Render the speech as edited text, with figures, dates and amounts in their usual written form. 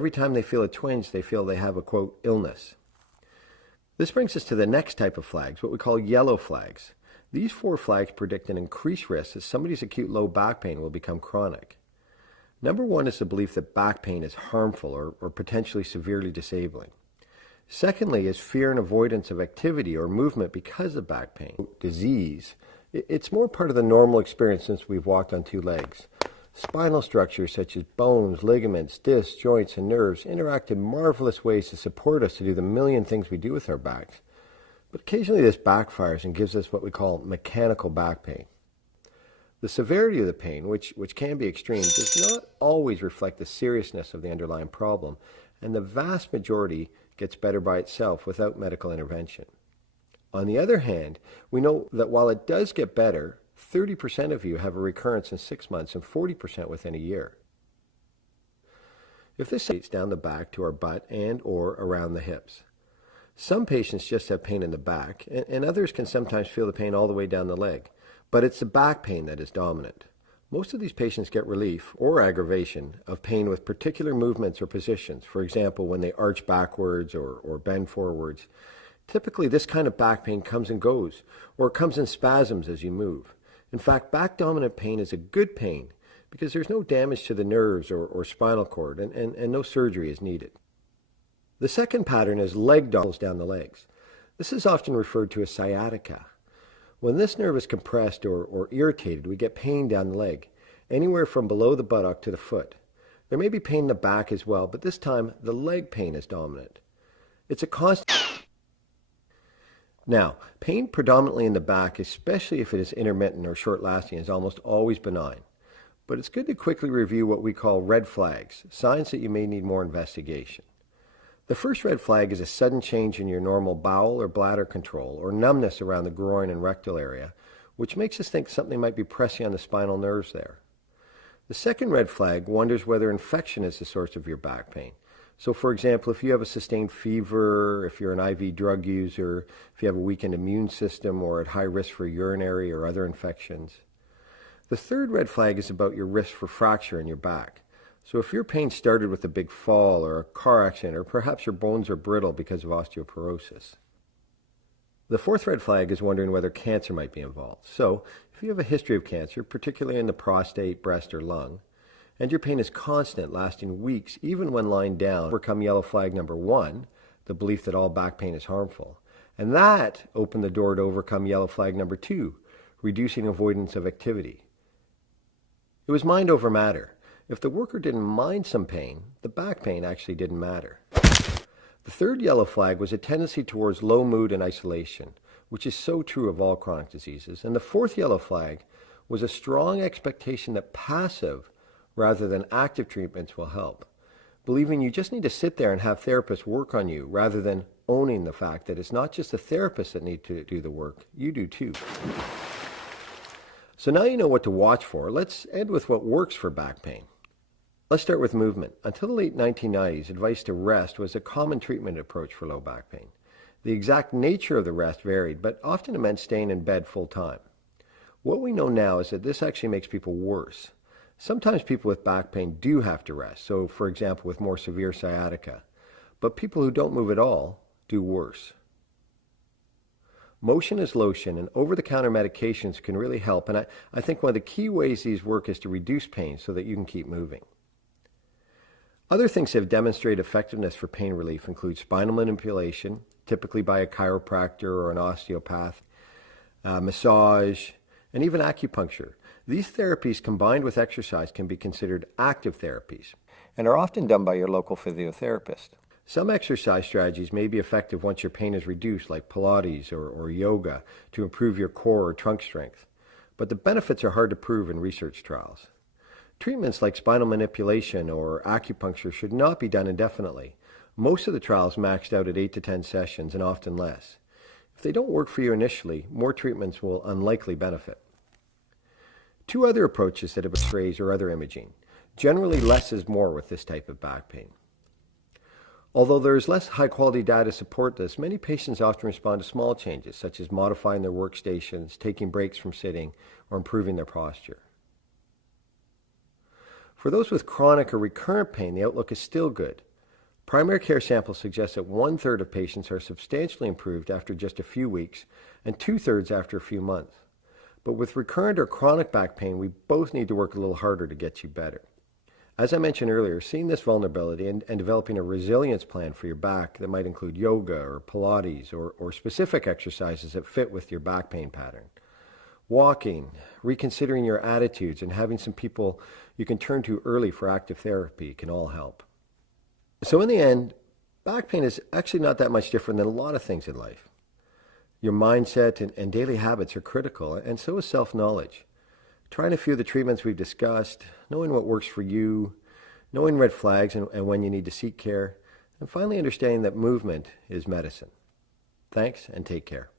Every time they feel a twinge, they feel they have a, quote, illness. This brings us to the next type of flags, what we call yellow flags. These 4 flags predict an increased risk that somebody's acute low back pain will become chronic. Number 1 is the belief that back pain is harmful or potentially severely disabling. Secondly is fear and avoidance of activity or movement because of back pain. Disease. It's more part of the normal experience since we've walked on 2 legs. Spinal structures such as bones, ligaments, discs, joints, and nerves interact in marvelous ways to support us to do the million things we do with our backs. But occasionally this backfires and gives us what we call mechanical back pain. The severity of the pain, which can be extreme, does not always reflect the seriousness of the underlying problem, and the vast majority gets better by itself without medical intervention. On the other hand, we know that while it does get better, 30% of you have a recurrence in 6 months and 40% within a year. If this leads down the back to our butt and or around the hips. Some patients just have pain in the back, and others can sometimes feel the pain all the way down the leg. But it's the back pain that is dominant. Most of these patients get relief or aggravation of pain with particular movements or positions. For example, when they arch backwards or bend forwards. Typically, this kind of back pain comes and goes, or it comes in spasms as you move. In fact, back-dominant pain is a good pain because there's no damage to the nerves or spinal cord, and no surgery is needed. The second pattern is leg dogs down the legs. This is often referred to as sciatica. When this nerve is compressed or irritated, we get pain down the leg, anywhere from below the buttock to the foot. There may be pain in the back as well, but this time the leg pain is dominant. It's a constant. Now, pain predominantly in the back, especially if it is intermittent or short-lasting, is almost always benign. But it's good to quickly review what we call red flags, signs that you may need more investigation. The first red flag is a sudden change in your normal bowel or bladder control, or numbness around the groin and rectal area, which makes us think something might be pressing on the spinal nerves there. The second red flag wonders whether infection is the source of your back pain. So, for example, if you have a sustained fever, if you're an IV drug user, if you have a weakened immune system or at high risk for urinary or other infections. The third red flag is about your risk for fracture in your back. So if your pain started with a big fall or a car accident, or perhaps your bones are brittle because of osteoporosis. The fourth red flag is wondering whether cancer might be involved. So if you have a history of cancer, particularly in the prostate, breast, or lung, and your pain is constant, lasting weeks, even when lying down, overcome yellow flag number 1, the belief that all back pain is harmful. And that opened the door to overcome yellow flag number 2, reducing avoidance of activity. It was mind over matter. If the worker didn't mind some pain, the back pain actually didn't matter. The third yellow flag was a tendency towards low mood and isolation, which is so true of all chronic diseases. And the fourth yellow flag was a strong expectation that passive rather than active treatments will help, believing you just need to sit there and have therapists work on you rather than owning the fact that it's not just the therapists that need to do the work, you do too. So now you know what to watch for. Let's end with what works for back pain. Let's start with movement. Until the late 1990s, advice to rest was a common treatment approach for low back pain. The exact nature of the rest varied, but often it meant staying in bed full time. What we know now is that this actually makes people worse. Sometimes people with back pain do have to rest, so for example with more severe sciatica, but people who don't move at all do worse. Motion is lotion, and over-the-counter medications can really help, and I think one of the key ways these work is to reduce pain so that you can keep moving. Other things that have demonstrated effectiveness for pain relief include spinal manipulation, typically by a chiropractor or an osteopath, massage, and even acupuncture. These therapies combined with exercise can be considered active therapies and are often done by your local physiotherapist. Some exercise strategies may be effective once your pain is reduced, like Pilates or yoga, to improve your core or trunk strength. But the benefits are hard to prove in research trials. Treatments like spinal manipulation or acupuncture should not be done indefinitely. Most of the trials maxed out at 8 to 10 sessions and often less. If they don't work for you initially, more treatments will unlikely benefit. Two other approaches that have been praised are other imaging. Generally, less is more with this type of back pain. Although there is less high-quality data to support this, many patients often respond to small changes, such as modifying their workstations, taking breaks from sitting, or improving their posture. For those with chronic or recurrent pain, the outlook is still good. Primary care samples suggest that 1/3 of patients are substantially improved after just a few weeks and 2/3 after a few months. But with recurrent or chronic back pain, we both need to work a little harder to get you better. As I mentioned earlier, seeing this vulnerability and developing a resilience plan for your back that might include yoga or Pilates or specific exercises that fit with your back pain pattern. Walking, reconsidering your attitudes, and having some people you can turn to early for active therapy can all help. So in the end, back pain is actually not that much different than a lot of things in life. Your mindset and daily habits are critical, and so is self-knowledge. Trying a few of the treatments we've discussed, knowing what works for you, knowing red flags and when you need to seek care, and finally understanding that movement is medicine. Thanks, and take care.